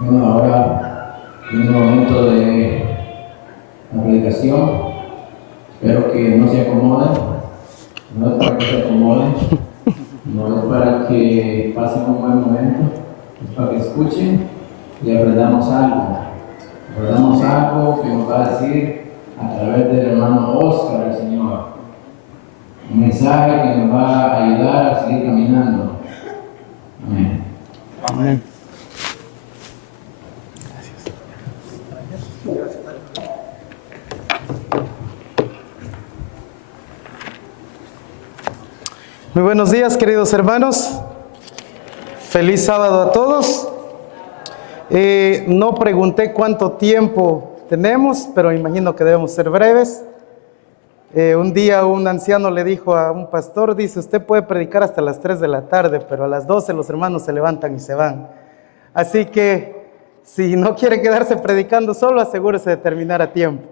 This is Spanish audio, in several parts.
Bueno, ahora es el momento de la predicación. Espero que no se acomoden. No es para que se acomoden. No es para que pasen un buen momento. Es para que escuchen y aprendamos algo. Aprendamos algo que nos va a decir a través del hermano Oscar, el Señor. Un mensaje que nos va a ayudar a seguir caminando. Amén. Amén. Muy buenos días, queridos hermanos. Feliz sábado a todos. No pregunté cuánto tiempo tenemos, pero imagino que debemos ser breves. Un día un anciano le dijo a un pastor, dice, usted puede predicar hasta las 3 de la tarde, pero a las 12 los hermanos se levantan y se van. Así que si no quiere quedarse predicando solo, asegúrese de terminar a tiempo.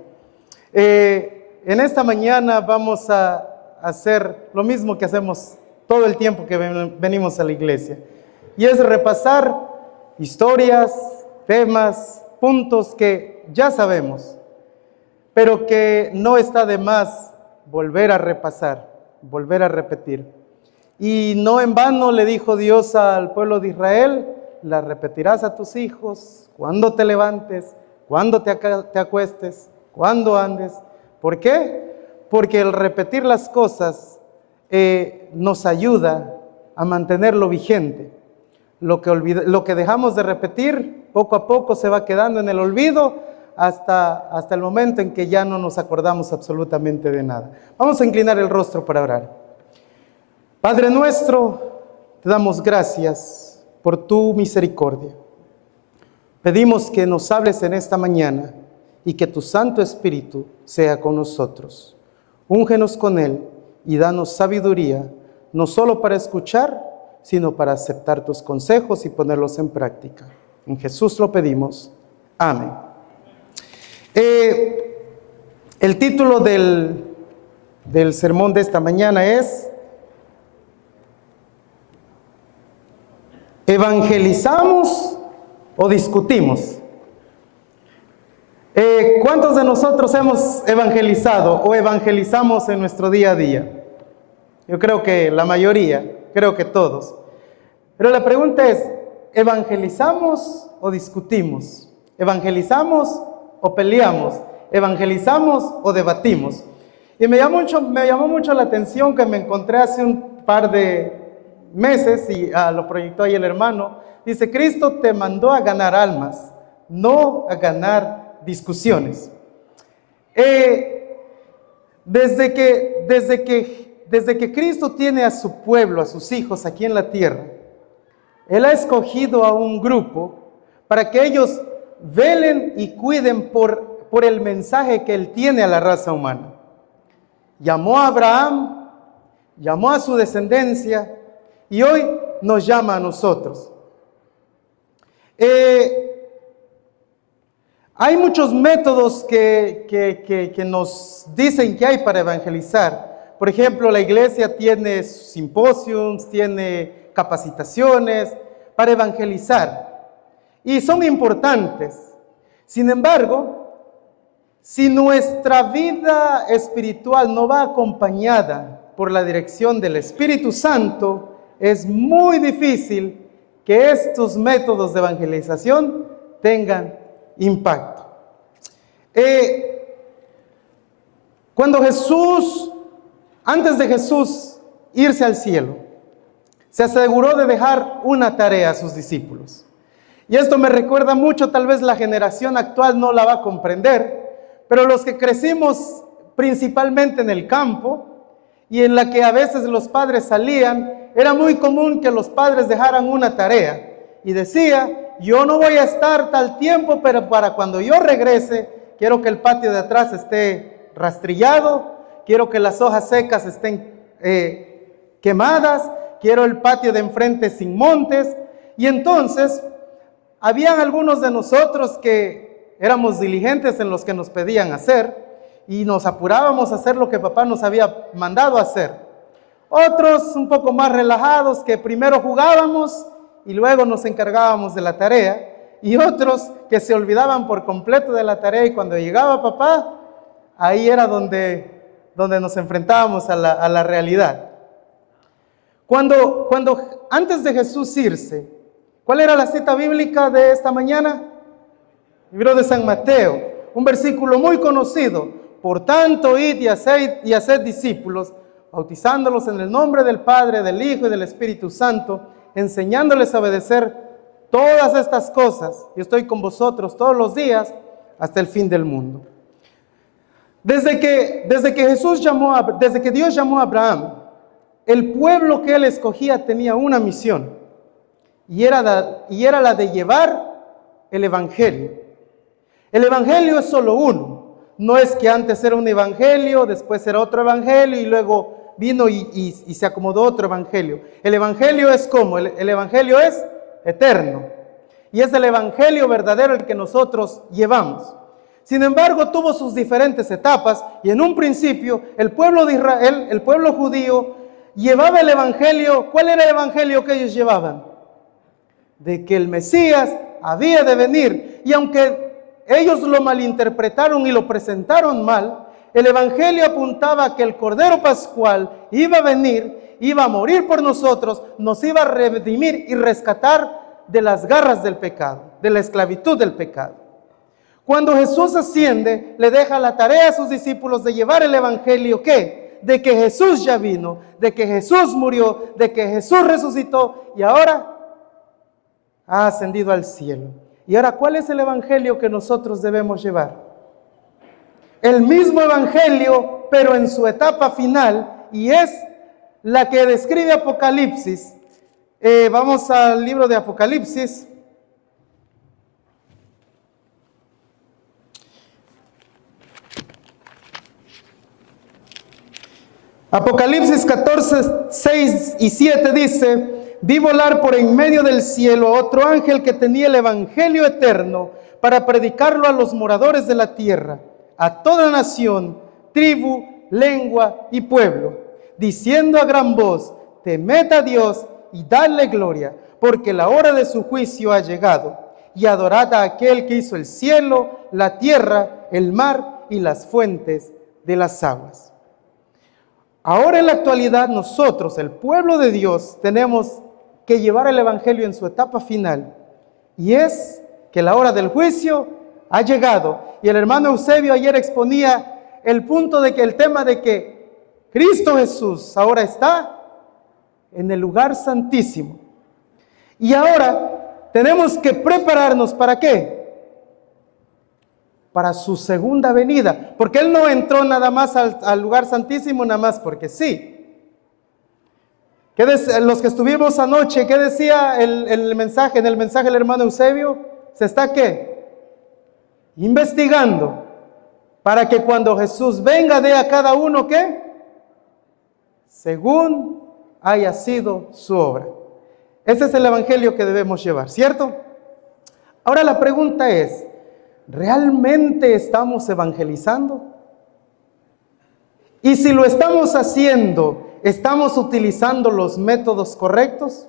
En esta mañana vamos a hacer lo mismo que hacemos todo el tiempo que venimos a la iglesia, y es repasar historias, temas, puntos que ya sabemos, pero que no está de más volver a repasar, volver a repetir. Y no en vano le dijo Dios al pueblo de Israel, la repetirás a tus hijos cuando te levantes, cuando te acuestes, cuando andes. ¿Por qué? Porque el repetir las cosas nos ayuda a mantenerlo vigente. Lo que dejamos de repetir, poco a poco se va quedando en el olvido hasta el momento en que ya no nos acordamos absolutamente de nada. Vamos a inclinar el rostro para orar. Padre nuestro, te damos gracias por tu misericordia. Pedimos que nos hables en esta mañana y que tu Santo Espíritu sea con nosotros. Úngenos con Él y danos sabiduría, no solo para escuchar, sino para aceptar tus consejos y ponerlos en práctica. En Jesús lo pedimos. Amén. El título del sermón de esta mañana es ¿evangelizamos o discutimos? ¿Cuántos de nosotros hemos evangelizado o evangelizamos en nuestro día a día? Yo creo que la mayoría, creo que todos. Pero la pregunta es, ¿evangelizamos o discutimos? ¿Evangelizamos o peleamos? ¿Evangelizamos o debatimos? Y me llamó mucho la atención que me encontré hace un par de meses, y lo proyectó ahí el hermano. Dice, Cristo te mandó a ganar almas, no a ganar discusiones. Desde que Cristo tiene a su pueblo, a sus hijos aquí en la tierra, Él ha escogido a un grupo para que ellos velen y cuiden por el mensaje que Él tiene a la raza humana. Llamó a Abraham, llamó a su descendencia y hoy nos llama a nosotros. Hay muchos métodos que nos dicen que hay para evangelizar. Por ejemplo, la iglesia tiene simposios, tiene capacitaciones para evangelizar y son importantes. Sin embargo, si nuestra vida espiritual no va acompañada por la dirección del Espíritu Santo, es muy difícil que estos métodos de evangelización tengan impacto. Antes de Jesús irse al cielo, se aseguró de dejar una tarea a sus discípulos. Y esto me recuerda mucho, tal vez la generación actual no la va a comprender, pero los que crecimos principalmente en el campo y en la que a veces los padres salían, era muy común que los padres dejaran una tarea y decía, yo no voy a estar tal tiempo, pero para cuando yo regrese, quiero que el patio de atrás esté rastrillado, quiero que las hojas secas estén quemadas, quiero el patio de enfrente sin montes. Y entonces, habían algunos de nosotros que éramos diligentes en los que nos pedían hacer y nos apurábamos a hacer lo que papá nos había mandado hacer. Otros un poco más relajados que primero jugábamos y luego nos encargábamos de la tarea. y otros que se olvidaban por completo de la tarea, y cuando llegaba papá, ahí era donde nos enfrentábamos a la realidad. Cuando antes de Jesús irse, ¿cuál era la cita bíblica de esta mañana? Libro de San Mateo, un versículo muy conocido. Por tanto, id y haced discípulos, bautizándolos en el nombre del Padre, del Hijo y del Espíritu Santo, enseñándoles a obedecer todas estas cosas. Yo estoy con vosotros todos los días hasta el fin del mundo. Desde que Dios llamó a Abraham, el pueblo que él escogía tenía una misión, y era la de llevar el evangelio. El evangelio es solo uno. No es que antes era un evangelio, después era otro evangelio y luego vino y se acomodó otro evangelio. El evangelio es ¿cómo? El evangelio es eterno. Y es el evangelio verdadero el que nosotros llevamos. Sin embargo, tuvo sus diferentes etapas, y en un principio el pueblo de Israel, el pueblo judío, llevaba el evangelio. ¿Cuál era el evangelio que ellos llevaban? De que el Mesías había de venir. Y aunque ellos lo malinterpretaron y lo presentaron mal, el evangelio apuntaba a que el Cordero Pascual iba a venir, iba a morir por nosotros, nos iba a redimir y rescatar de las garras del pecado, de la esclavitud del pecado. Cuando Jesús asciende, le deja la tarea a sus discípulos de llevar el evangelio, ¿qué? De que Jesús ya vino, de que Jesús murió, de que Jesús resucitó y ahora ha ascendido al cielo. Y ahora, ¿cuál es el evangelio que nosotros debemos llevar? El mismo evangelio, pero en su etapa final, y es la que describe Apocalipsis. Vamos al libro de Apocalipsis. Apocalipsis 14, 6 y 7 dice: vi volar por en medio del cielo a otro ángel que tenía el evangelio eterno para predicarlo a los moradores de la tierra, a toda nación, tribu, lengua y pueblo, diciendo a gran voz: temed a Dios y dadle gloria, porque la hora de su juicio ha llegado, y adorad a aquel que hizo el cielo, la tierra, el mar y las fuentes de las aguas. Ahora en la actualidad nosotros, el pueblo de Dios, tenemos que llevar el evangelio en su etapa final, y es que la hora del juicio ha llegado. Y el hermano Eusebio ayer exponía el punto de que el tema de que Cristo Jesús ahora está en el lugar santísimo, y ahora tenemos que prepararnos ¿para qué? Para su segunda venida, porque Él no entró nada más al lugar santísimo nada más porque sí. Los que estuvimos anoche, ¿qué decía el mensaje? En el mensaje del hermano Eusebio, se está ¿qué? Investigando, para que cuando Jesús venga dé a cada uno ¿qué? Según haya sido su obra. Ese es el evangelio que debemos llevar, ¿cierto? Ahora la pregunta es: ¿realmente estamos evangelizando? Y si lo estamos haciendo, ¿estamos utilizando los métodos correctos?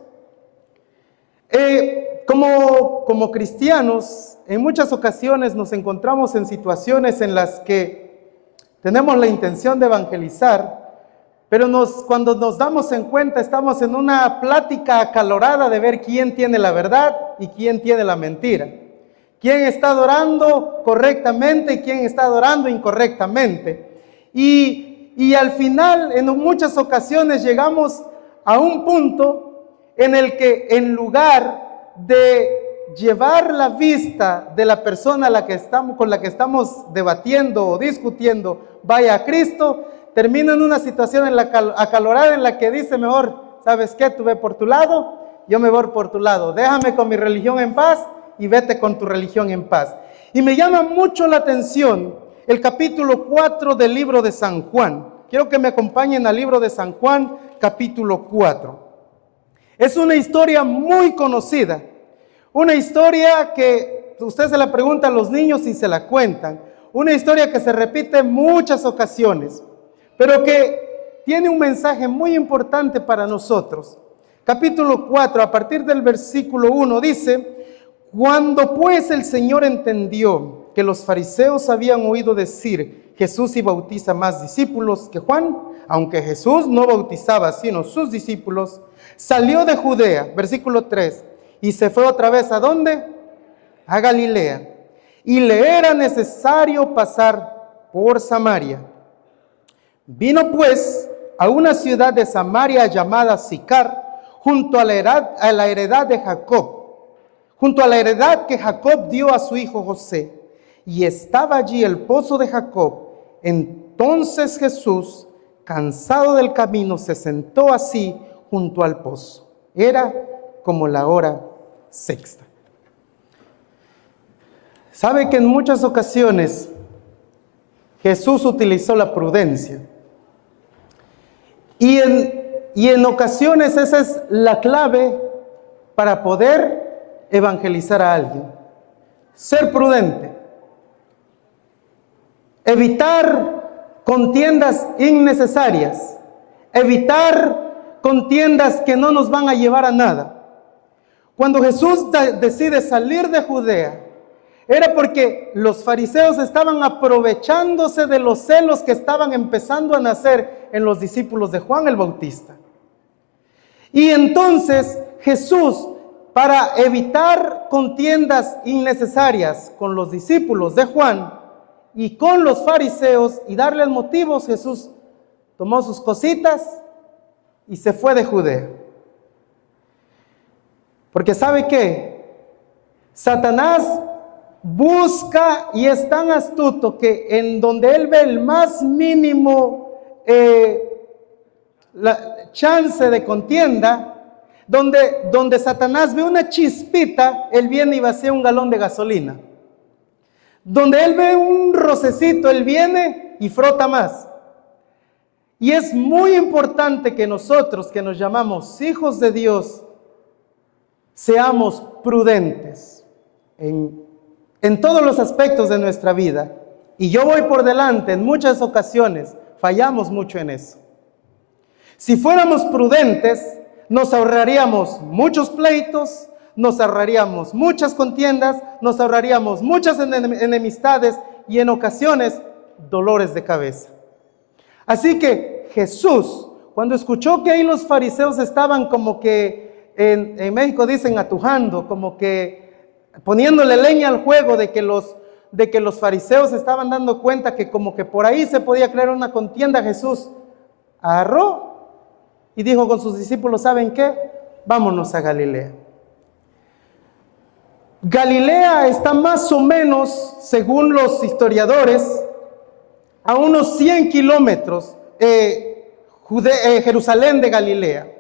Como cristianos, en muchas ocasiones nos encontramos en situaciones en las que tenemos la intención de evangelizar, pero cuando nos damos en cuenta estamos en una plática acalorada de ver quién tiene la verdad y quién tiene la mentira. ¿Quién está adorando correctamente y quién está adorando incorrectamente? Y al final, en muchas ocasiones, llegamos a un punto en el que, en lugar de llevar la vista de la persona con la que estamos debatiendo o discutiendo, vaya a Cristo, termina en una situación acalorada en la que dice mejor: ¿sabes qué? Tú ve por tu lado, yo me voy por tu lado. Déjame con mi religión en paz y vete con tu religión en paz. Y me llama mucho la atención el capítulo 4 del libro de San Juan. Quiero que me acompañen al libro de San Juan, capítulo 4. Es una historia muy conocida, una historia que usted se la pregunta a los niños y se la cuentan, una historia que se repite en muchas ocasiones, pero que tiene un mensaje muy importante para nosotros. Capítulo 4, a partir del versículo 1, dice: Cuando pues el Señor entendió que los fariseos habían oído decir, Jesús y bautiza más discípulos que Juan, aunque Jesús no bautizaba sino sus discípulos, salió de Judea, versículo 3, y se fue otra vez, ¿a dónde? A Galilea. Y le era necesario pasar por Samaria. Vino pues a una ciudad de Samaria llamada Sicar, junto a la heredad de Jacob, junto a la heredad que Jacob dio a su hijo José. Y estaba allí el pozo de Jacob. Entonces Jesús, cansado del camino, se sentó así junto al pozo. Era como la hora sexta. ¿Sabe que en muchas ocasiones Jesús utilizó la prudencia? Y en ocasiones esa es la clave para poder evangelizar a alguien. Ser prudente. Evitar contiendas innecesarias. Evitar contiendas que no nos van a llevar a nada. Cuando Jesús decide salir de Judea, era porque los fariseos estaban aprovechándose de los celos que estaban empezando a nacer en los discípulos de Juan el Bautista. Y entonces Jesús, para evitar contiendas innecesarias con los discípulos de Juan y con los fariseos y darles motivos, Jesús tomó sus cositas y se fue de Judea. Porque ¿sabe qué? Satanás busca y es tan astuto que en donde él ve el más mínimo la chance de contienda, donde Satanás ve una chispita, él viene y vacía un galón de gasolina. Donde él ve un rocecito, él viene y frota más. Y es muy importante que nosotros, que nos llamamos hijos de Dios, seamos prudentes en todos los aspectos de nuestra vida. Y yo voy por delante, en muchas ocasiones fallamos mucho en eso. Si fuéramos prudentes, nos ahorraríamos muchos pleitos, nos ahorraríamos muchas contiendas, nos ahorraríamos muchas enemistades y en ocasiones dolores de cabeza. Así que Jesús, cuando escuchó que ahí los fariseos estaban como que, en México dicen atujando, como que poniéndole leña al juego de que los fariseos estaban dando cuenta que como que por ahí se podía crear una contienda, Jesús agarró y dijo con sus discípulos, ¿saben qué? Vámonos a Galilea. Galilea está más o menos, según los historiadores, a unos 100 kilómetros, Jerusalén de Galilea.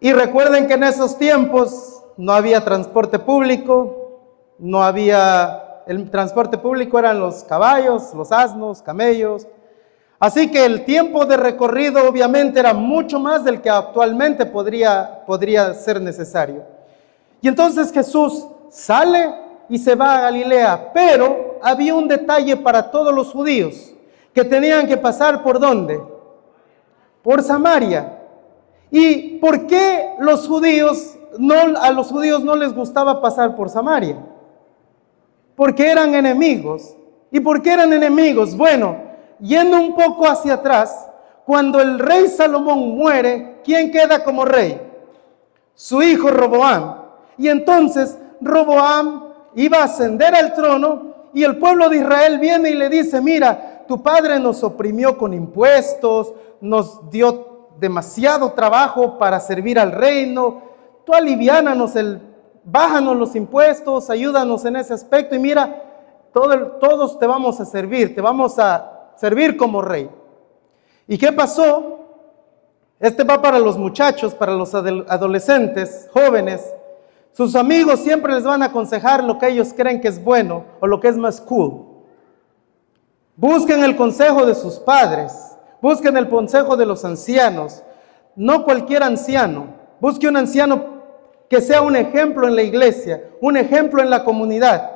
Y recuerden que en esos tiempos no había transporte público, el transporte público eran los caballos, los asnos, camellos. Así que el tiempo de recorrido obviamente era mucho más del que actualmente podría ser necesario. Y entonces Jesús sale y se va a Galilea, pero había un detalle para todos los judíos, que tenían que pasar ¿por dónde? Por Samaria. ¿Y por qué a los judíos no les gustaba pasar por Samaria? Porque eran enemigos. ¿Y por qué eran enemigos? Bueno, yendo un poco hacia atrás, cuando el rey Salomón muere, ¿quién queda como rey? Su hijo Roboam. Y entonces Roboam iba a ascender al trono y el pueblo de Israel viene y le dice, mira, tu padre nos oprimió con impuestos, nos dio demasiado trabajo para servir al reino, tú aliviánanos, bájanos los impuestos, ayúdanos en ese aspecto y mira, todos te vamos a servir como rey. ¿Y qué pasó? Este va para los muchachos, para los adolescentes, jóvenes. Sus amigos siempre les van a aconsejar lo que ellos creen que es bueno o lo que es más cool. Busquen el consejo de sus padres, busquen el consejo de los ancianos, no cualquier anciano. Busque un anciano que sea un ejemplo en la iglesia, un ejemplo en la comunidad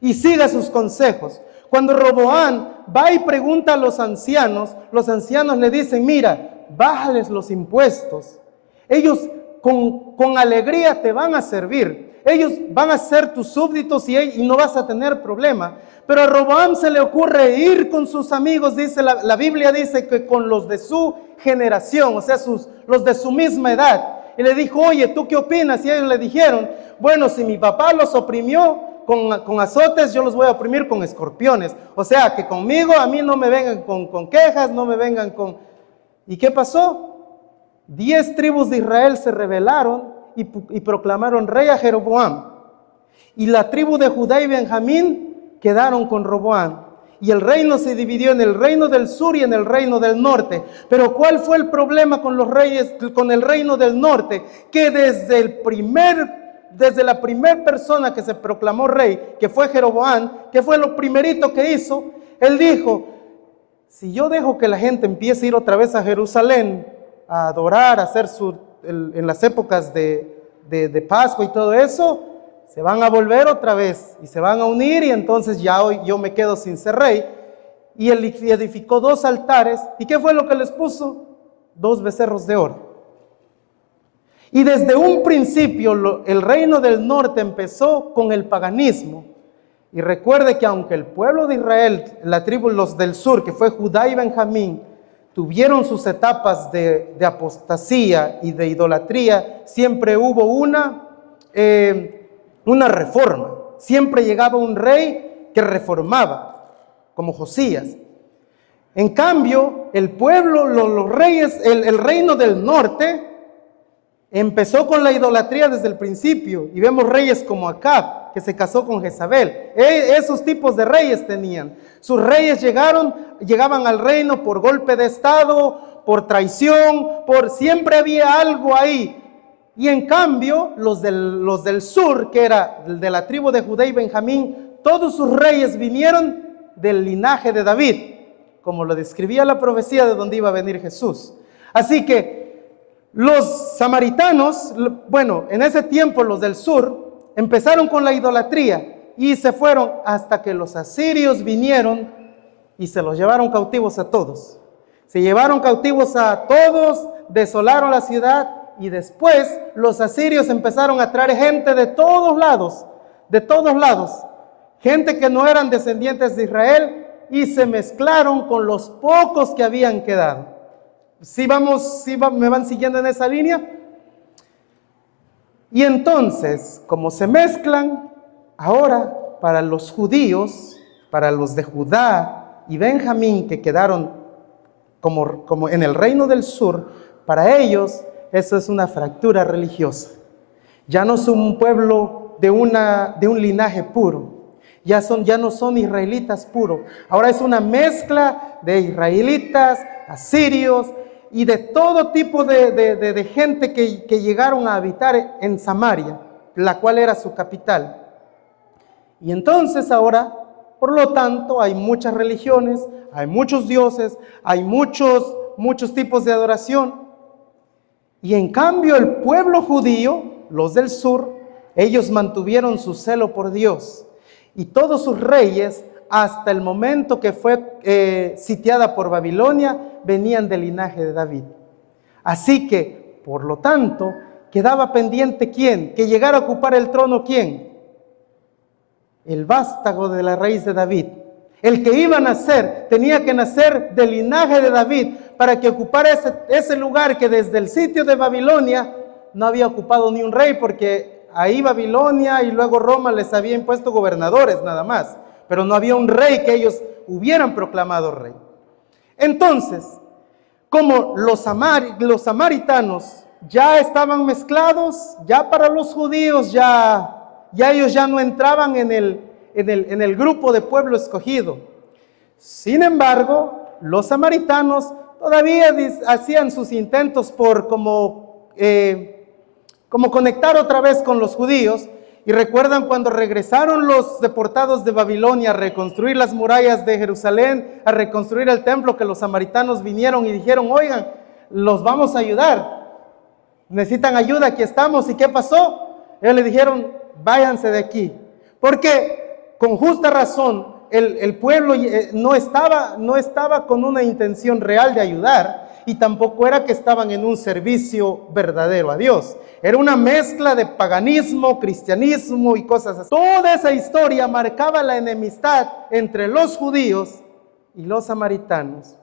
y siga sus consejos. Cuando Roboam va y pregunta a los ancianos le dicen, mira, bájales los impuestos. Ellos con alegría te van a servir. ellos van a ser tus súbditos y no vas a tener problema. Pero a Roboam se le ocurre ir con sus amigos, dice la Biblia dice que con los de su generación, o sea, los de su misma edad. Y le dijo, oye, ¿tú qué opinas? Y ellos le dijeron, bueno, si mi papá los oprimió con azotes, yo los voy a oprimir con escorpiones. O sea, que conmigo, a mí no me vengan con quejas, no me vengan con... ¿Y qué pasó? 10 tribus de Israel se rebelaron y proclamaron rey a Jeroboam. Y la tribu de Judá y Benjamín quedaron con Roboam. Y el reino se dividió en el reino del sur y en el reino del norte. Pero ¿cuál fue el problema con los reyes, con el reino del norte? Que desde la primera persona que se proclamó rey, que fue Jeroboam, que fue lo primerito que hizo, él dijo, si yo dejo que la gente empiece a ir otra vez a Jerusalén, a adorar, a hacer en las épocas de Pascua y todo eso, se van a volver otra vez y se van a unir y entonces ya hoy yo me quedo sin ser rey. Y él edificó 2 altares. ¿Y qué fue lo que les puso? 2 becerros de oro. Y desde un principio el reino del norte empezó con el paganismo. Y recuerde que aunque el pueblo de Israel, la tribu, los del sur, que fue Judá y Benjamín, tuvieron sus etapas de apostasía y de idolatría, siempre hubo una reforma. Siempre llegaba un rey que reformaba, como Josías. En cambio, el pueblo, los reyes, el reino del norte empezó con la idolatría desde el principio. Y vemos reyes como Acab, que se casó con Jezabel. Esos tipos de reyes tenían. Sus reyes llegaban al reino por golpe de estado, por traición, siempre había algo ahí. Y en cambio, los del sur, que era de la tribu de Judá y Benjamín, todos sus reyes vinieron del linaje de David, como lo describía la profecía de donde iba a venir Jesús. Así que los samaritanos, bueno, en ese tiempo los del sur, empezaron con la idolatría y se fueron hasta que los asirios vinieron y se los llevaron cautivos a todos. Se llevaron cautivos a todos, desolaron la ciudad. Y después los asirios empezaron a traer gente de todos lados, gente que no eran descendientes de Israel y se mezclaron con los pocos que habían quedado. ¿Me van siguiendo en esa línea? Y entonces, como se mezclan, ahora para los judíos, para los de Judá y Benjamín que quedaron como en el reino del sur, para ellos eso es una fractura religiosa. Ya no son un pueblo de un linaje puro. Ya no son israelitas puros. Ahora es una mezcla de israelitas, asirios y de todo tipo de gente que llegaron a habitar en Samaria, la cual era su capital. Y entonces ahora, por lo tanto, hay muchas religiones, hay muchos dioses, hay muchos tipos de adoración. Y en cambio el pueblo judío, los del sur, ellos mantuvieron su celo por Dios. Y todos sus reyes, hasta el momento que fue sitiada por Babilonia, venían del linaje de David. Así que, por lo tanto, quedaba pendiente ¿quién? Que llegara a ocupar el trono ¿quién? El vástago de la raíz de David. El que iba a nacer, tenía que nacer del linaje de David para que ocupara ese lugar que desde el sitio de Babilonia no había ocupado ni un rey, porque ahí Babilonia y luego Roma les había impuesto gobernadores nada más, pero no había un rey que ellos hubieran proclamado rey. Entonces, como los samaritanos ya estaban mezclados, ya para los judíos ya ellos ya no entraban en el grupo de pueblo escogido. Sin embargo, los samaritanos todavía hacían sus intentos por como conectar otra vez con los judíos. Y recuerdan cuando regresaron los deportados de Babilonia a reconstruir las murallas de Jerusalén, a reconstruir el templo, que los samaritanos vinieron y dijeron, oigan, los vamos a ayudar, necesitan ayuda, aquí estamos. ¿Y qué pasó? Ellos le dijeron, váyanse de aquí, porque con justa razón el pueblo no estaba con una intención real de ayudar. y tampoco era que estaban en un servicio verdadero a Dios. Era una mezcla de paganismo, cristianismo y cosas así. Toda esa historia marcaba la enemistad entre los judíos y los samaritanos.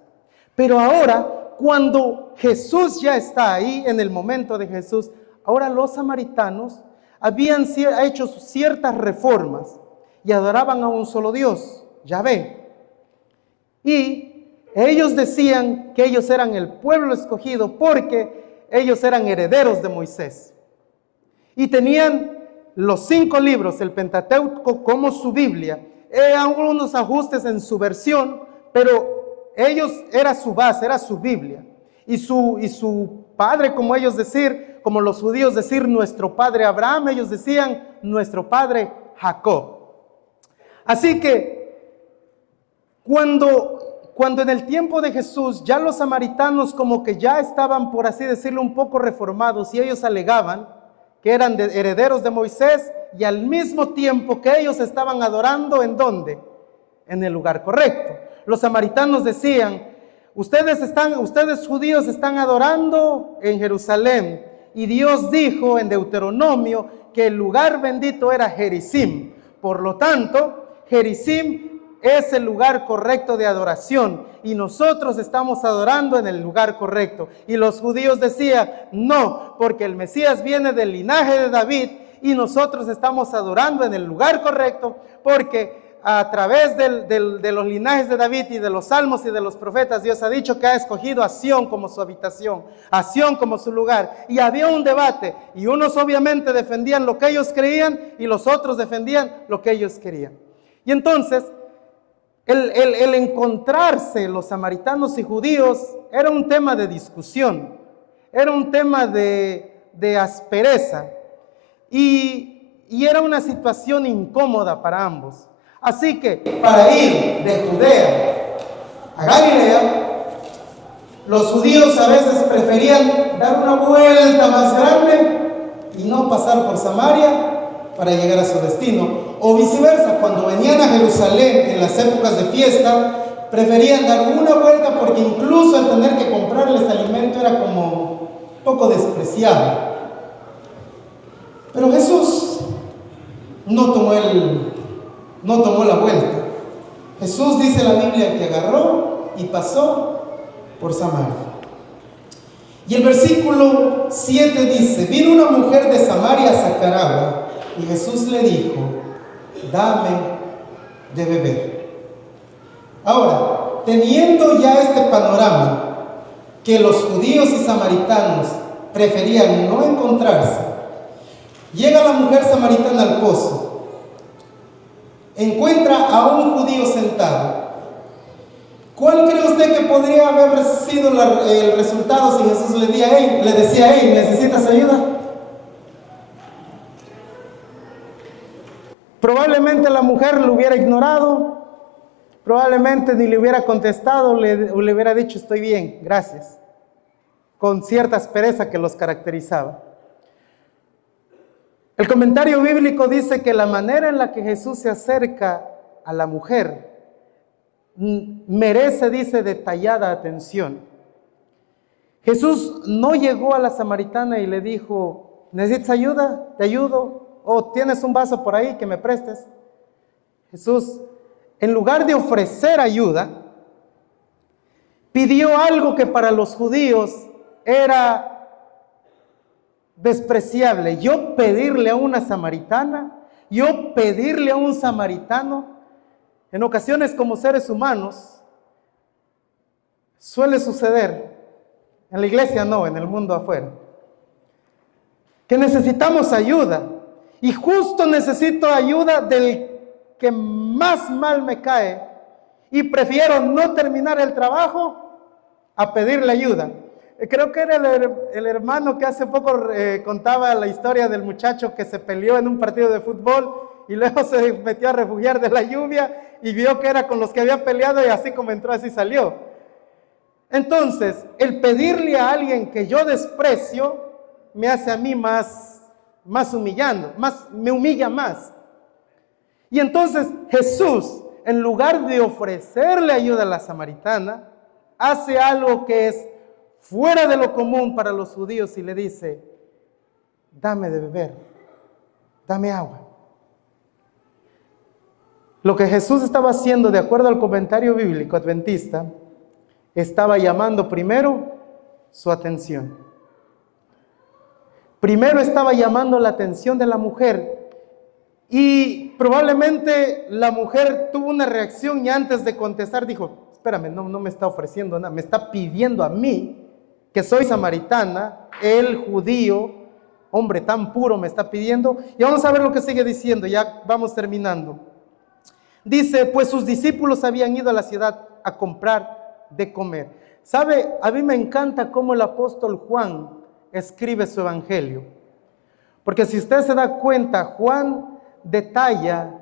Pero ahora, cuando Jesús ya está ahí, en el momento de Jesús, ahora los samaritanos habían hecho ciertas reformas y adoraban a un solo Dios, Yahvé. Y ellos decían que ellos eran el pueblo escogido porque ellos eran herederos de Moisés. Y tenían los 5 libros, el Pentateuco, como su Biblia. Eran unos ajustes en su versión, pero ellos, era su base, era su Biblia. Y su padre, como ellos decir, como los judíos decir nuestro padre Abraham, ellos decían nuestro padre Jacob. Así que cuando en el tiempo de Jesús ya los samaritanos como que ya estaban, por así decirlo, un poco reformados, y ellos alegaban que eran herederos de Moisés, y al mismo tiempo que ellos estaban adorando, ¿en dónde? En el lugar correcto. Los samaritanos decían, ustedes judíos están adorando en Jerusalén, y Dios dijo en Deuteronomio que el lugar bendito era Gerizim. Por lo tanto, Gerizim es el lugar correcto de adoración y nosotros estamos adorando en el lugar correcto. Y los judíos decían, no, porque el Mesías viene del linaje de David y nosotros estamos adorando en el lugar correcto porque a través de los linajes de David y de los salmos y de los profetas, Dios ha dicho que ha escogido a Sión como su habitación, a Sión como su lugar. Y había un debate y unos obviamente defendían lo que ellos creían y los otros defendían lo que ellos querían. Y entonces, el encontrarse los samaritanos y judíos era un tema de discusión, era un tema de aspereza y era una situación incómoda para ambos. Así que para ir de Judea a Galilea, los judíos a veces preferían dar una vuelta más grande y no pasar por Samaria para llegar a su destino. O viceversa, cuando venían a Jerusalén en las épocas de fiesta, preferían dar una vuelta porque incluso el tener que comprarles alimento era como un poco despreciable. Pero Jesús no tomó la vuelta. Jesús, dice la Biblia, que agarró y pasó por Samaria. Y el versículo 7 dice, vino una mujer de Samaria a sacar agua y Jesús le dijo, dame de beber. Ahora, teniendo ya este panorama, que los judíos y samaritanos preferían no encontrarse, llega la mujer samaritana al pozo, encuentra a un judío sentado. ¿Cuál cree usted que podría haber sido el resultado si Jesús le decía, hey, ¿necesitas ayuda? Probablemente la mujer lo hubiera ignorado, probablemente ni le hubiera contestado, le hubiera dicho estoy bien, gracias, con cierta aspereza que los caracterizaba. El comentario bíblico dice que la manera en la que Jesús se acerca a la mujer merece, dice, detallada atención. Jesús no llegó a la samaritana y le dijo, ¿necesitas ayuda? ¿Te ayudo? ¿O tienes un vaso por ahí que me prestes? Jesús, en lugar de ofrecer ayuda, pidió algo que para los judíos era despreciable. Yo pedirle a una samaritana, yo pedirle a un samaritano, en ocasiones como seres humanos, suele suceder, en la iglesia no, en el mundo afuera, que necesitamos ayuda. Y justo necesito ayuda del que más mal me cae y prefiero no terminar el trabajo a pedirle ayuda. Creo que era el hermano que hace poco contaba la historia del muchacho que se peleó en un partido de fútbol y luego se metió a refugiar de la lluvia y vio que era con los que había peleado y así como entró, así salió. Entonces, el pedirle a alguien que yo desprecio me hace a mí más humillando, me humilla más. Y entonces Jesús, en lugar de ofrecerle ayuda a la samaritana, hace algo que es fuera de lo común para los judíos y le dice, dame de beber, dame agua. Lo que Jesús estaba haciendo, de acuerdo al comentario bíblico adventista, estaba llamando primero su atención. Primero estaba llamando la atención de la mujer y probablemente la mujer tuvo una reacción y antes de contestar dijo, espérame, no me está ofreciendo nada, me está pidiendo a mí, que soy samaritana, el judío, hombre tan puro me está pidiendo. Y vamos a ver lo que sigue diciendo, ya vamos terminando. Dice, pues sus discípulos habían ido a la ciudad a comprar de comer. ¿Sabe? A mí me encanta cómo el apóstol Juan escribe su evangelio. Porque si usted se da cuenta, Juan detalla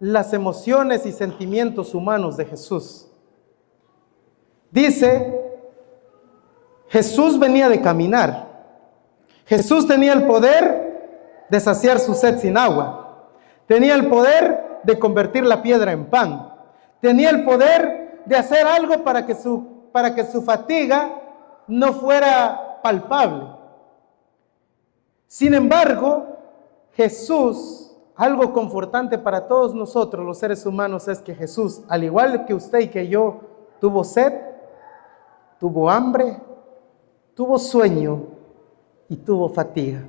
las emociones y sentimientos humanos de Jesús. Dice, Jesús venía de caminar. Jesús tenía el poder de saciar su sed sin agua. Tenía el poder de convertir la piedra en pan. Tenía el poder de hacer algo para que su fatiga no fuera palpable. Sin embargo, Jesús, algo confortante para todos nosotros los seres humanos es que Jesús, al igual que usted y que yo, tuvo sed, tuvo hambre, tuvo sueño y tuvo fatiga.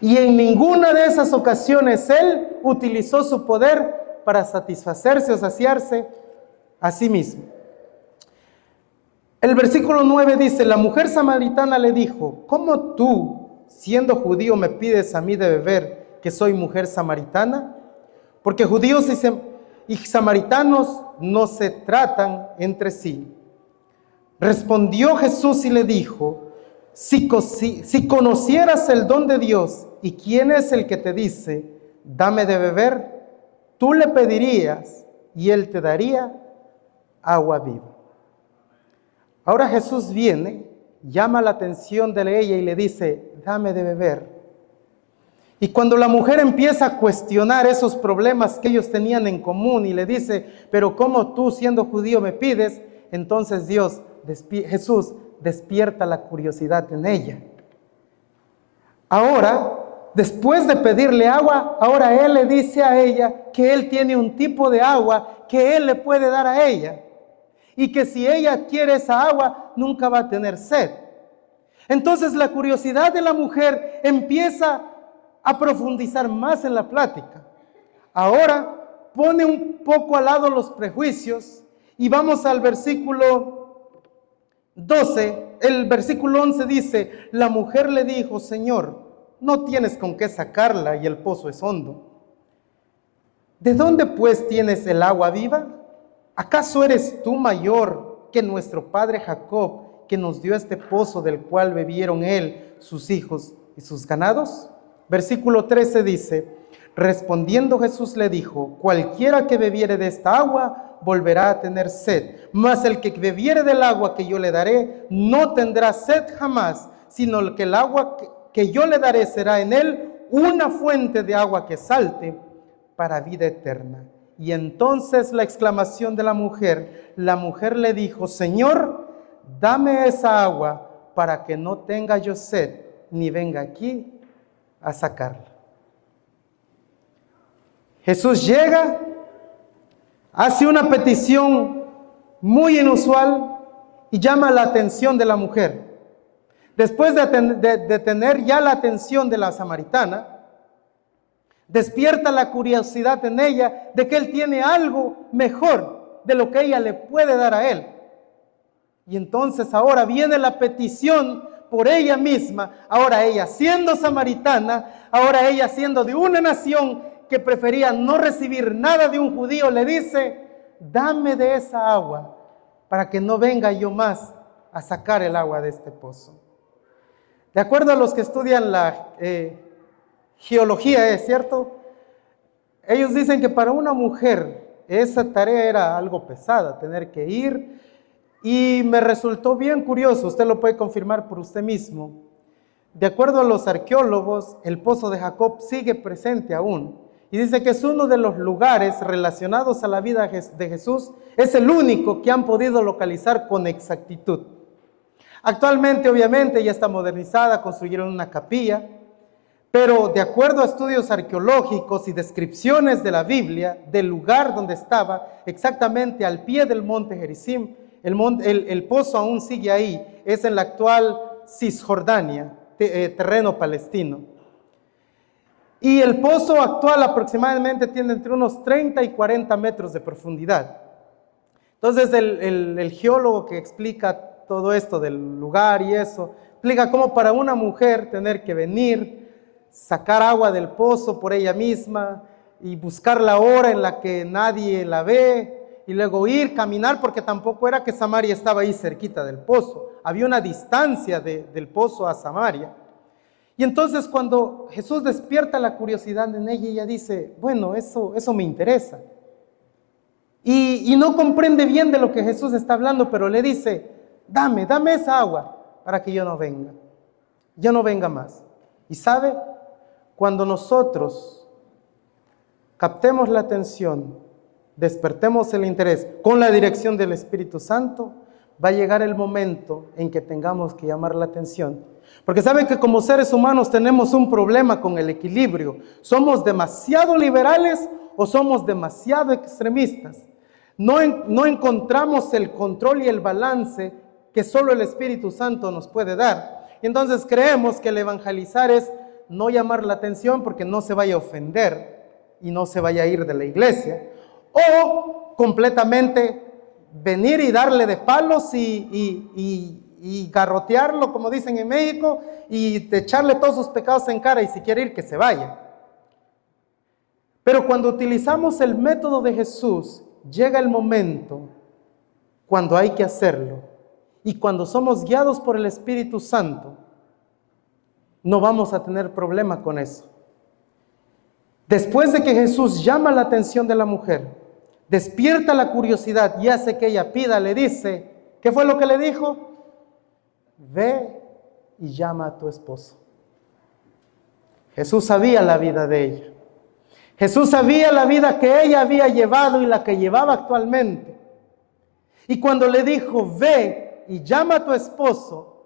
Y en ninguna de esas ocasiones Él utilizó su poder para satisfacerse o saciarse a sí mismo. El versículo 9 dice, la mujer samaritana le dijo, ¿cómo tú, siendo judío, me pides a mí de beber, que soy mujer samaritana? Porque judíos y samaritanos no se tratan entre sí. Respondió Jesús y le dijo, si conocieras el don de Dios y quién es el que te dice, dame de beber, tú le pedirías y él te daría agua viva. Ahora Jesús viene, llama la atención de ella y le dice, dame de beber. Y cuando la mujer empieza a cuestionar esos problemas que ellos tenían en común y le dice, pero ¿cómo tú siendo judío me pides? Entonces Jesús despierta la curiosidad en ella. Ahora, después de pedirle agua, ahora Él le dice a ella que Él tiene un tipo de agua que Él le puede dar a ella. Y que si ella quiere esa agua, nunca va a tener sed. Entonces la curiosidad de la mujer empieza a profundizar más en la plática. Ahora pone un poco al lado los prejuicios y vamos al versículo 12, el versículo 11 dice, la mujer le dijo, Señor, no tienes con qué sacarla y el pozo es hondo. ¿De dónde pues tienes el agua viva? ¿Acaso eres tú mayor que nuestro padre Jacob, que nos dio este pozo del cual bebieron él, sus hijos y sus ganados? Versículo 13 dice, respondiendo Jesús le dijo, cualquiera que bebiere de esta agua volverá a tener sed, mas el que bebiere del agua que yo le daré no tendrá sed jamás, sino que el agua que yo le daré será en él una fuente de agua que salte para vida eterna. Y entonces la exclamación de la mujer le dijo, Señor, dame esa agua para que no tenga yo sed, ni venga aquí a sacarla. Jesús llega, hace una petición muy inusual y llama la atención de la mujer. Después de tener ya la atención de la samaritana, despierta la curiosidad en ella de que él tiene algo mejor de lo que ella le puede dar a él. Y entonces ahora viene la petición por ella misma, ahora ella siendo samaritana, ahora ella siendo de una nación que prefería no recibir nada de un judío, le dice, dame de esa agua para que no venga yo más a sacar el agua de este pozo. De acuerdo a los que estudian la geología, ¿es cierto? Ellos dicen que para una mujer esa tarea era algo pesada, tener que ir, y me resultó bien curioso, usted lo puede confirmar por usted mismo. De acuerdo a los arqueólogos, el pozo de Jacob sigue presente aún, y dice que es uno de los lugares relacionados a la vida de Jesús, es el único que han podido localizar con exactitud. Actualmente, obviamente, ya está modernizada, construyeron una capilla, pero de acuerdo a estudios arqueológicos y descripciones de la Biblia, del lugar donde estaba, exactamente al pie del monte Gerizim, el pozo aún sigue ahí, es en la actual Cisjordania, terreno palestino. Y el pozo actual aproximadamente tiene entre unos 30 y 40 metros de profundidad. Entonces el geólogo que explica todo esto del lugar y eso, explica cómo para una mujer tener que venir, sacar agua del pozo por ella misma y buscar la hora en la que nadie la ve y luego ir, caminar, porque tampoco era que Samaria estaba ahí cerquita del pozo, había una distancia del pozo a Samaria. Y entonces cuando Jesús despierta la curiosidad en ella, ella dice, bueno, eso me interesa. Y no comprende bien de lo que Jesús está hablando, pero le dice, dame esa agua para que yo no venga más. Y sabe, cuando nosotros captemos la atención, despertemos el interés con la dirección del Espíritu Santo, va a llegar el momento en que tengamos que llamar la atención. Porque saben que como seres humanos tenemos un problema con el equilibrio. Somos demasiado liberales o somos demasiado extremistas. No encontramos el control y el balance que solo el Espíritu Santo nos puede dar. Y entonces creemos que el evangelizar es no llamar la atención porque no se vaya a ofender y no se vaya a ir de la iglesia. O completamente venir y darle de palos y garrotearlo, como dicen en México, y echarle todos sus pecados en cara y si quiere ir que se vaya. Pero cuando utilizamos el método de Jesús, llega el momento cuando hay que hacerlo. Y cuando somos guiados por el Espíritu Santo, no vamos a tener problema con eso. Después de que Jesús llama la atención de la mujer, despierta la curiosidad y hace que ella pida, le dice, ¿qué fue lo que le dijo? Ve y llama a tu esposo. Jesús sabía la vida de ella. Jesús sabía la vida que ella había llevado y la que llevaba actualmente. Y cuando le dijo, ve y llama a tu esposo,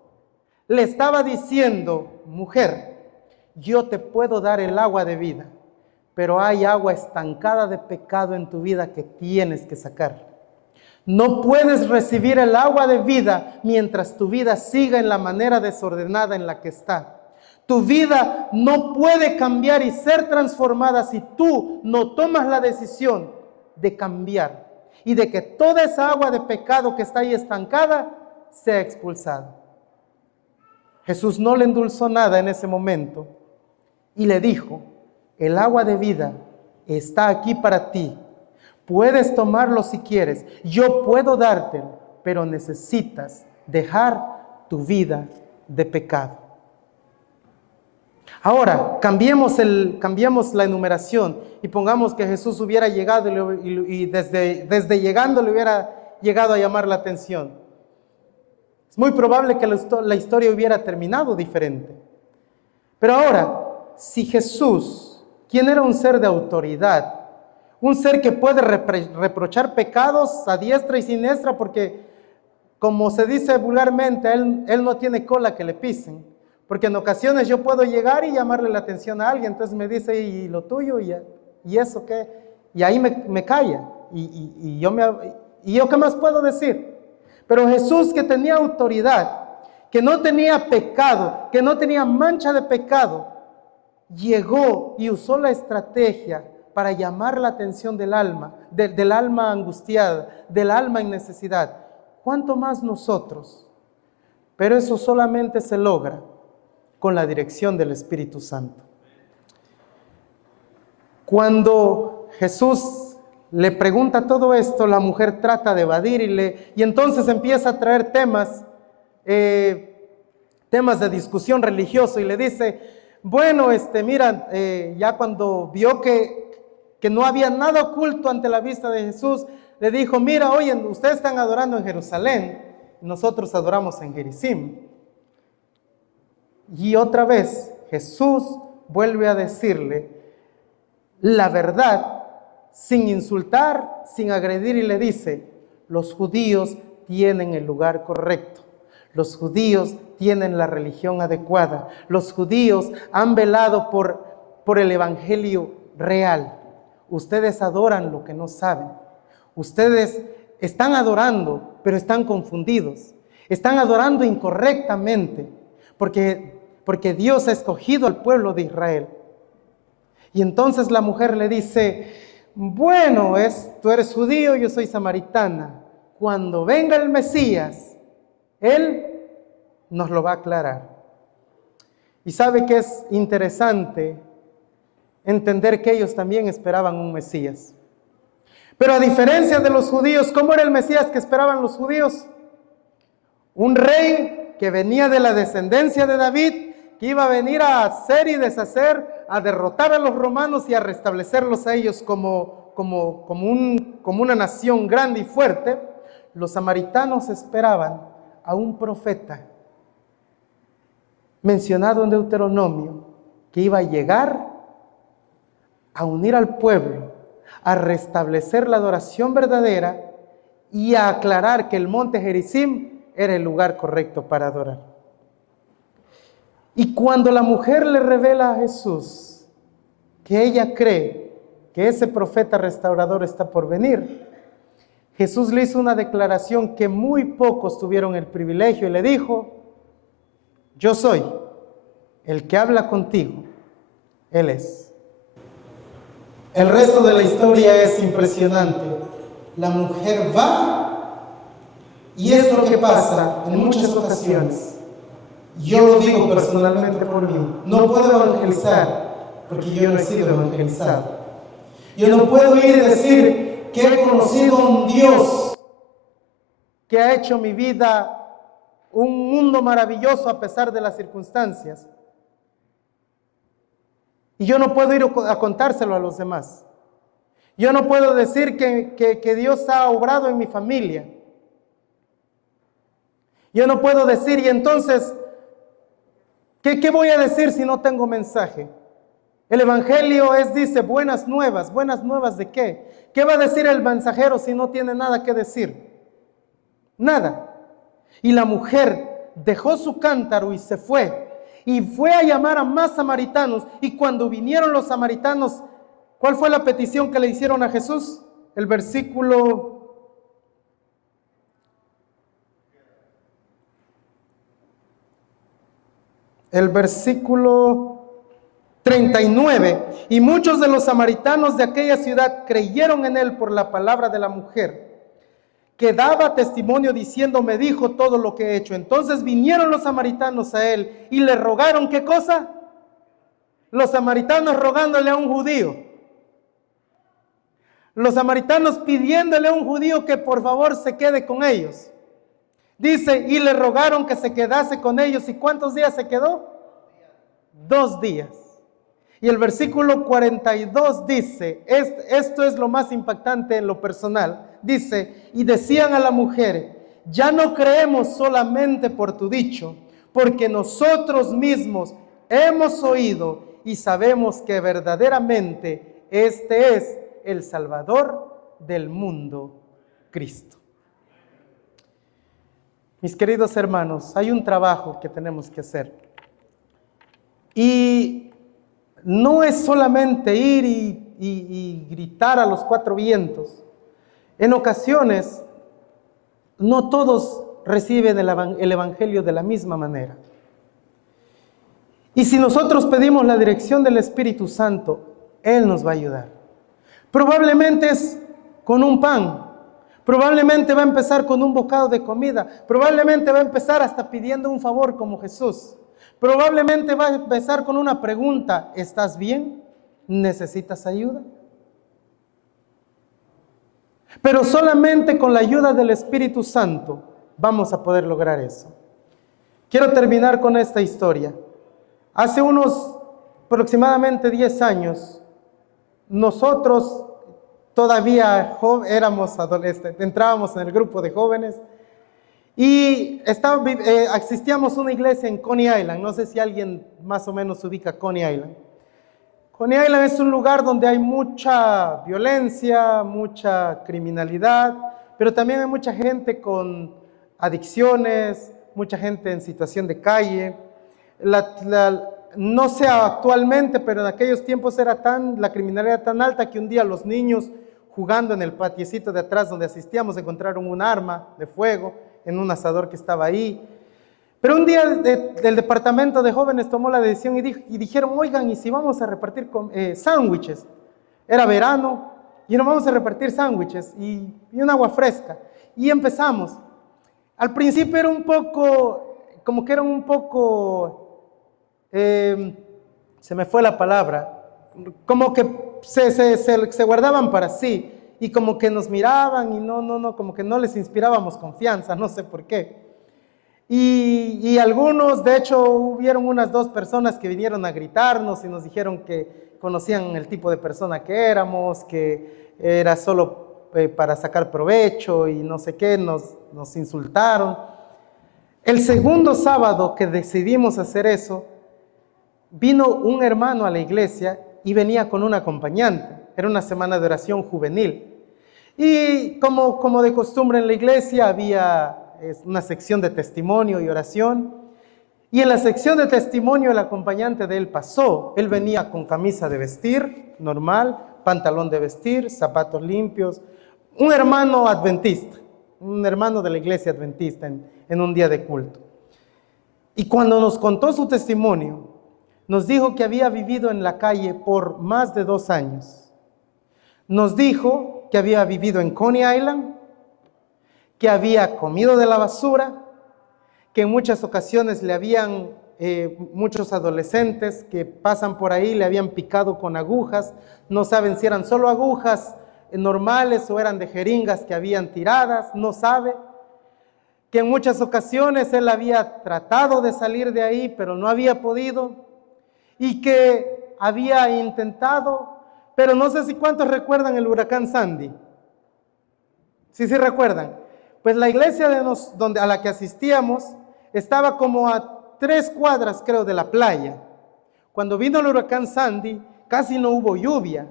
le estaba diciendo, mujer, yo te puedo dar el agua de vida, pero hay agua estancada de pecado en tu vida que tienes que sacar. No puedes recibir el agua de vida mientras tu vida siga en la manera desordenada en la que está. Tu vida no puede cambiar y ser transformada si tú no tomas la decisión de cambiar y de que toda esa agua de pecado que está ahí estancada sea expulsada. Jesús no le endulzó nada en ese momento y le dijo, el agua de vida está aquí para ti. Puedes tomarlo si quieres, yo puedo dártelo, pero necesitas dejar tu vida de pecado. Ahora, cambiemos la enumeración y pongamos que Jesús hubiera llegado y desde llegando le hubiera llegado a llamar la atención. Es muy probable que la historia hubiera terminado diferente. Pero ahora, si Jesús, quien era un ser de autoridad, un ser que puede reprochar pecados a diestra y siniestra, porque como se dice vulgarmente, él no tiene cola que le pisen. Porque en ocasiones yo puedo llegar y llamarle la atención a alguien, entonces me dice, ¿y lo tuyo? ¿Y eso qué? Y ahí me calla. ¿Y yo qué más puedo decir? Pero Jesús, que tenía autoridad, que no tenía pecado, que no tenía mancha de pecado, llegó y usó la estrategia para llamar la atención del alma, del alma angustiada, del alma en necesidad. ¿Cuánto más nosotros? Pero eso solamente se logra con la dirección del Espíritu Santo. Cuando Jesús le pregunta todo esto, la mujer trata de evadir y entonces empieza a traer temas de discusión religiosa y le dice, bueno, mira, ya cuando vio que no había nada oculto ante la vista de Jesús, le dijo, mira, oye, ustedes están adorando en Jerusalén, nosotros adoramos en Gerizim. Y otra vez Jesús vuelve a decirle la verdad sin insultar, sin agredir y le dice, los judíos tienen el lugar correcto. Los judíos tienen la religión adecuada. Los judíos han velado por el evangelio real. Ustedes adoran lo que no saben. Ustedes están adorando, pero están confundidos. Están adorando incorrectamente, porque Dios ha escogido al pueblo de Israel. Y entonces la mujer le dice, bueno, tú eres judío, yo soy samaritana. Cuando venga el Mesías, Él nos lo va a aclarar. Y sabe que es interesante entender que ellos también esperaban un Mesías. Pero a diferencia de los judíos, ¿cómo era el Mesías que esperaban los judíos? Un rey que venía de la descendencia de David, que iba a venir a hacer y deshacer, a derrotar a los romanos y a restablecerlos a ellos como una nación grande y fuerte. Los samaritanos esperaban a un profeta mencionado en Deuteronomio, que iba a llegar a unir al pueblo, a restablecer la adoración verdadera y a aclarar que el monte Gerizim era el lugar correcto para adorar. Y cuando la mujer le revela a Jesús que ella cree que ese profeta restaurador está por venir, Jesús le hizo una declaración que muy pocos tuvieron el privilegio y le dijo, yo soy el que habla contigo, Él es. El resto de la historia es impresionante. La mujer va y es lo que pasa en muchas ocasiones. Yo lo digo personalmente por mí. No puedo evangelizar porque yo no he sido evangelizado. Yo no puedo ir y decir que he conocido a un Dios que ha hecho mi vida un mundo maravilloso a pesar de las circunstancias. Y yo no puedo ir a contárselo a los demás. Yo no puedo decir que Dios ha obrado en mi familia. Yo no puedo decir, y entonces, ¿qué voy a decir si no tengo mensaje? El evangelio dice, buenas nuevas. ¿Buenas nuevas de qué? ¿Qué va a decir el mensajero si no tiene nada que decir? Nada. Y la mujer dejó su cántaro y se fue. Y fue a llamar a más samaritanos. Y cuando vinieron los samaritanos, ¿cuál fue la petición que le hicieron a Jesús? El versículo 39. Y muchos de los samaritanos de aquella ciudad creyeron en él por la palabra de la mujer, que daba testimonio diciendo, me dijo todo lo que he hecho. Entonces vinieron los samaritanos a él y le rogaron, ¿qué cosa? Los samaritanos rogándole a un judío. Los samaritanos pidiéndole a un judío que por favor se quede con ellos. Dice, y le rogaron que se quedase con ellos. ¿Y cuántos días se quedó? 2 días. Y el versículo 42 dice, esto es lo más impactante en lo personal. Dice, y decían a la mujer, ya no creemos solamente por tu dicho, porque nosotros mismos hemos oído y sabemos que verdaderamente este es el Salvador del mundo, Cristo. Mis queridos hermanos, hay un trabajo que tenemos que hacer. Y no es solamente ir y gritar a los 4 vientos. En ocasiones, no todos reciben el evangelio de la misma manera. Y si nosotros pedimos la dirección del Espíritu Santo, Él nos va a ayudar. Probablemente es con un pan. Probablemente va a empezar con un bocado de comida. Probablemente va a empezar hasta pidiendo un favor como Jesús. Probablemente va a empezar con una pregunta, ¿estás bien? ¿Necesitas ayuda? Pero solamente con la ayuda del Espíritu Santo vamos a poder lograr eso. Quiero terminar con esta historia. Hace unos aproximadamente 10 años, nosotros todavía éramos adolescentes, entrábamos en el grupo de jóvenes y asistíamos a una iglesia en Coney Island. No sé si alguien más o menos ubica Coney Island. Coney Island es un lugar donde hay mucha violencia, mucha criminalidad, pero también hay mucha gente con adicciones, mucha gente en situación de calle. No sé actualmente, pero en aquellos tiempos era la criminalidad tan alta que un día los niños jugando en el patiecito de atrás donde asistíamos encontraron un arma de fuego en un asador que estaba ahí. Pero un día del departamento de jóvenes tomó la decisión y dijeron, oigan, ¿y si vamos a repartir sándwiches? Era verano, y nos vamos a repartir sándwiches y un agua fresca. Y empezamos. Al principio era un poco, como que eran un poco, se me fue la palabra, como que se guardaban para sí, y como que nos miraban y como que no les inspirábamos confianza, no sé por qué. Y algunos, de hecho, hubieron unas 2 personas que vinieron a gritarnos y nos dijeron que conocían el tipo de persona que éramos, que era solo para sacar provecho y no sé qué, nos insultaron. El segundo sábado que decidimos hacer eso, vino un hermano a la iglesia y venía con un acompañante. Era una semana de oración juvenil. Y como de costumbre en la iglesia había una sección de testimonio y oración. Y en la sección de testimonio el acompañante de él pasó. Él venía con camisa de vestir, normal, pantalón de vestir, zapatos limpios. Un hermano adventista, un hermano de la iglesia adventista en un día de culto. Y cuando nos contó su testimonio, nos dijo que había vivido en la calle por más de 2 años. Nos dijo que había vivido en Coney Island, que había comido de la basura, que en muchas ocasiones le habían, muchos adolescentes que pasan por ahí, le habían picado con agujas, no saben si eran solo agujas normales o eran de jeringas que habían tiradas, no sabe, que en muchas ocasiones él había tratado de salir de ahí, pero no había podido, y que había intentado, pero no sé si cuántos recuerdan el huracán Sandy. Sí recuerdan. Pues la iglesia a la que asistíamos estaba como a 3 cuadras, creo, de la playa. Cuando vino el huracán Sandy, casi no hubo lluvia,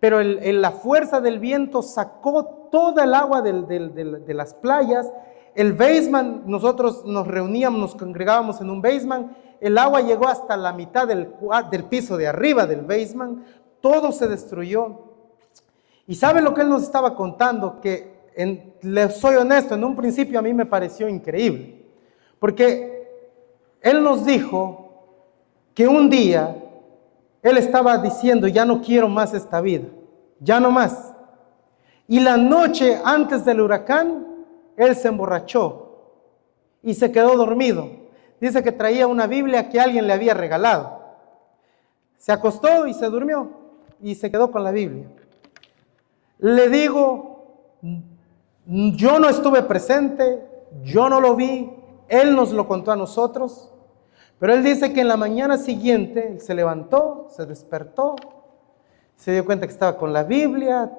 pero la fuerza del viento sacó toda el agua de las playas. El basement, nosotros nos reuníamos, nos congregábamos en un basement, el agua llegó hasta la mitad del piso de arriba del basement, todo se destruyó. Y ¿sabe lo que él nos estaba contando? Que le soy honesto, en un principio a mí me pareció increíble, porque él nos dijo que un día él estaba diciendo, ya no quiero más esta vida, ya no más. Y la noche antes del huracán, él se emborrachó y se quedó dormido. Dice que traía una Biblia que alguien le había regalado. Se acostó y se durmió y se quedó con la Biblia. Le digo, yo no estuve presente, yo no lo vi, él nos lo contó a nosotros, pero él dice que en la mañana siguiente él se levantó, se despertó, se dio cuenta que estaba con la Biblia,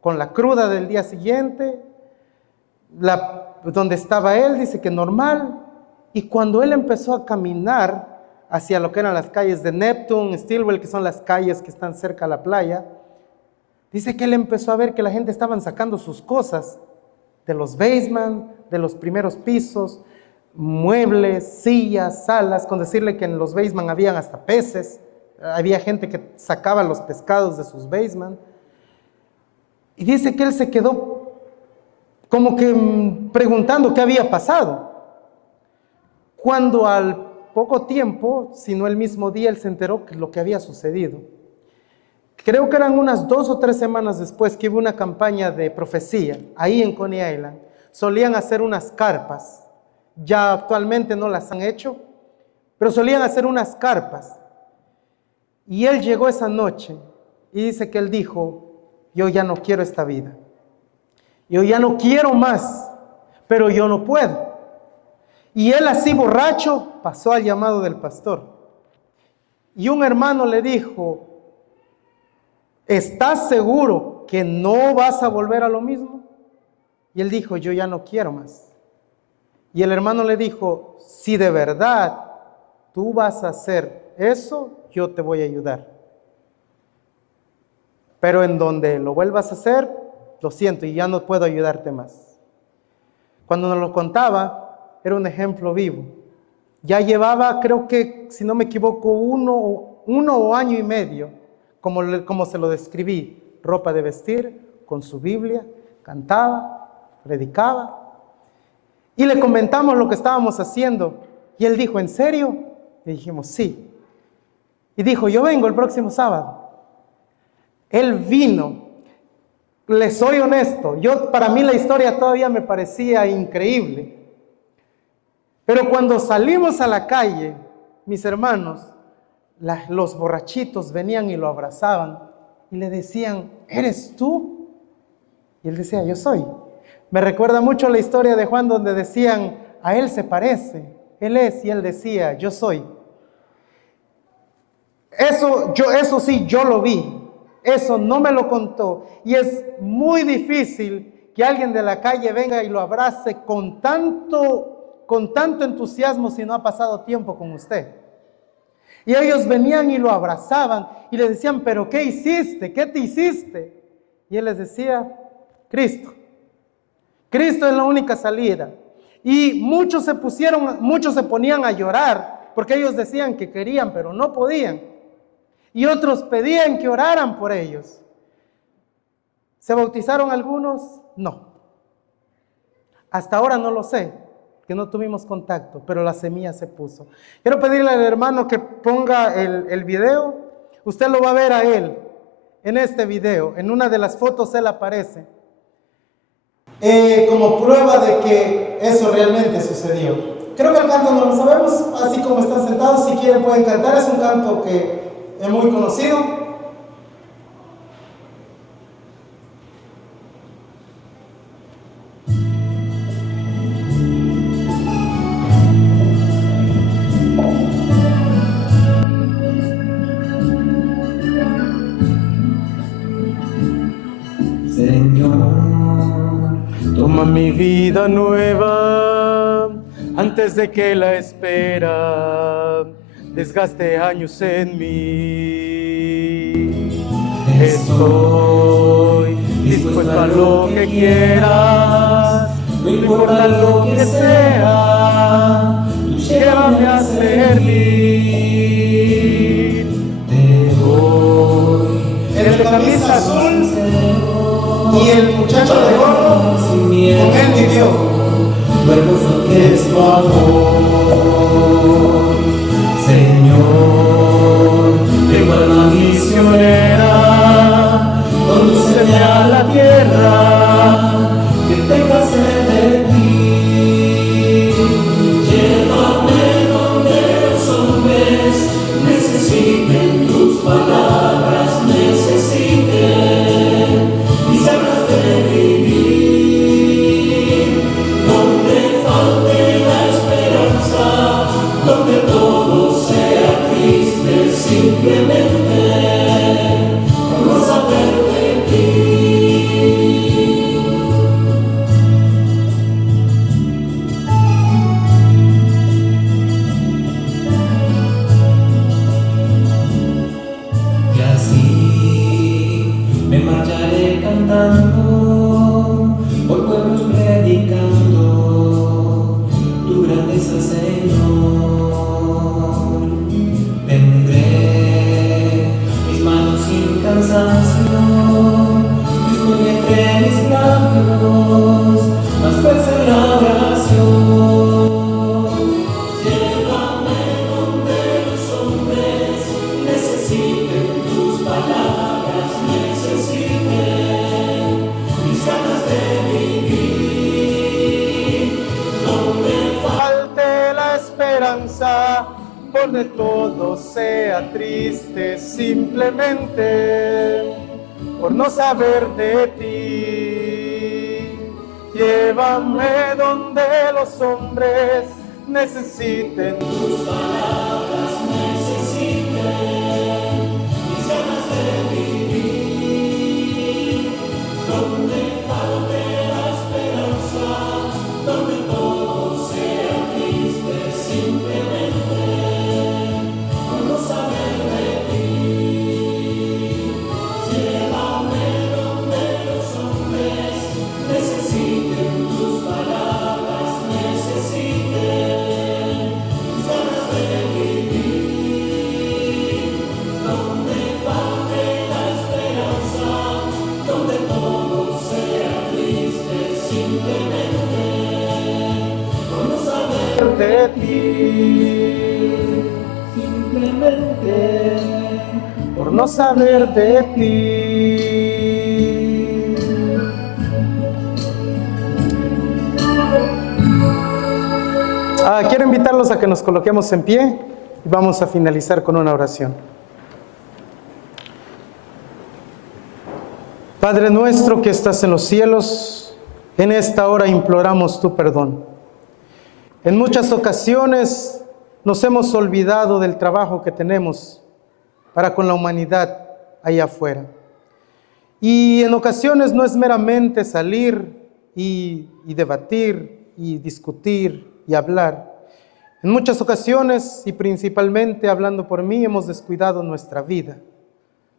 con la cruda del día siguiente, donde estaba él, dice que normal, y cuando él empezó a caminar hacia lo que eran las calles de Neptune, Stilwell, que son las calles que están cerca a la playa, dice que él empezó a ver que la gente estaban sacando sus cosas de los basements, de los primeros pisos, muebles, sillas, salas, con decirle que en los basements habían hasta peces, había gente que sacaba los pescados de sus basements. Y dice que él se quedó como que preguntando qué había pasado. Cuando al poco tiempo, si no el mismo día, él se enteró de lo que había sucedido. Creo que eran unas 2 o 3 semanas después que hubo una campaña de profecía ahí en Coney Island. Solían hacer unas carpas, ya actualmente no las han hecho, pero solían hacer unas carpas. Y él llegó esa noche y dice que él dijo, yo ya no quiero esta vida, yo ya no quiero más, pero yo no puedo. Y él así borracho pasó al llamado del pastor. Y un hermano le dijo, ¿estás seguro que no vas a volver a lo mismo? Y él dijo, yo ya no quiero más. Y el hermano le dijo, si de verdad tú vas a hacer eso, yo te voy a ayudar. Pero en donde lo vuelvas a hacer, lo siento y ya no puedo ayudarte más. Cuando nos lo contaba, era un ejemplo vivo. Ya llevaba, creo que, si no me equivoco, uno año y medio, como se lo describí, ropa de vestir, con su Biblia, cantaba, predicaba. Y le comentamos lo que estábamos haciendo. Y él dijo, ¿en serio? Y dijimos, sí. Y dijo, yo vengo el próximo sábado. Él vino. Les soy honesto, para mí la historia todavía me parecía increíble. Pero cuando salimos a la calle, mis hermanos, los borrachitos venían y lo abrazaban y le decían, ¿eres tú? Y él decía, yo soy. Me recuerda mucho la historia de Juan donde decían, a él se parece, él es, y él decía, yo soy. Eso sí, yo lo vi. Eso no me lo contó. Y es muy difícil que alguien de la calle venga y lo abrace con tanto entusiasmo si no ha pasado tiempo con usted. Y ellos venían y lo abrazaban y le decían, ¿pero qué hiciste? ¿Qué te hiciste? Y él les decía, Cristo. Cristo es la única salida. Y muchos se ponían a llorar porque ellos decían que querían, pero no podían. Y otros pedían que oraran por ellos. ¿Se bautizaron algunos? No. Hasta ahora no lo sé, que no tuvimos contacto, pero la semilla se puso. Quiero pedirle al hermano que ponga el video. Usted lo va a ver a él en este video. En una de las fotos él aparece. Como prueba de que eso realmente sucedió. Creo que el canto no lo sabemos, así como están sentados, si quieren pueden cantar. Es un canto que es muy conocido. Señor, toma mi vida nueva antes de que la espera desgaste años en mí. Estoy dispuesto a lo que quieras, no importa lo que sea, tú llévame a servir. Te doy El de camisa azul y el muchacho de gorro, con él vivió. lo hermoso que es tu amor. Señor, tengo alma misionera, condúceme a la tierra, que tenga sed de ti. Llévame donde los hombres necesiten tus palabras, necesiten mis ganas de vivir, donde falte la esperanza, donde todo sea triste, simplemente por no saber de ti. Y así me marcharé cantando, por pueblos predicando tu grandeza, Señor. Tendré mis manos sin cansancio, estoy entre mis labios, más fuerza en la oración. Llévame donde los hombres necesiten tus palabras, necesiten mis ganas de vivir, donde Falte la esperanza, donde todo sea triste, simplemente por no saber de ti. Llévame donde los hombres necesiten tus palabras, necesiten mis ganas de vivir, donde falte la esperanza, donde todo sea triste, simplemente por no saber de ti. Llévame donde los hombres necesiten tus palabras, necesiten por no saber de ti. Quiero invitarlos a que nos coloquemos en pie y vamos a finalizar con una oración. Padre nuestro que estás en los cielos, en esta hora imploramos tu perdón. En muchas ocasiones nos hemos olvidado del trabajo que tenemos para con la humanidad allá afuera. Y en ocasiones no es meramente salir y debatir y discutir y hablar. En muchas ocasiones, y principalmente hablando por mí, hemos descuidado nuestra vida,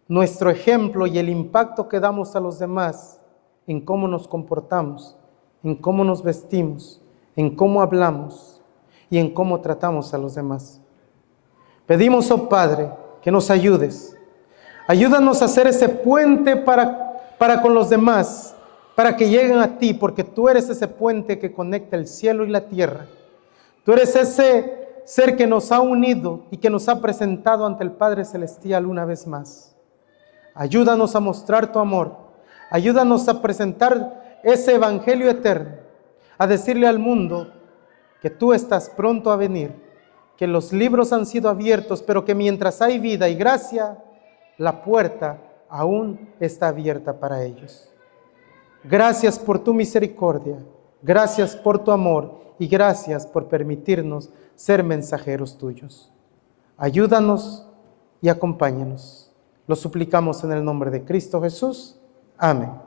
nuestro ejemplo y el impacto que damos a los demás en cómo nos comportamos, en cómo nos vestimos, en cómo hablamos y en cómo tratamos a los demás. Pedimos, oh Padre, que nos ayudes. Ayúdanos a hacer ese puente para con los demás, para que lleguen a ti, porque tú eres ese puente que conecta el cielo y la tierra. Tú eres ese ser que nos ha unido y que nos ha presentado ante el Padre Celestial una vez más. Ayúdanos a mostrar tu amor. Ayúdanos a presentar ese evangelio eterno, a decirle al mundo que tú estás pronto a venir, que los libros han sido abiertos, pero que mientras hay vida y gracia, la puerta aún está abierta para ellos. Gracias por tu misericordia, gracias por tu amor y gracias por permitirnos ser mensajeros tuyos. Ayúdanos y acompáñanos. Lo suplicamos en el nombre de Cristo Jesús. Amén.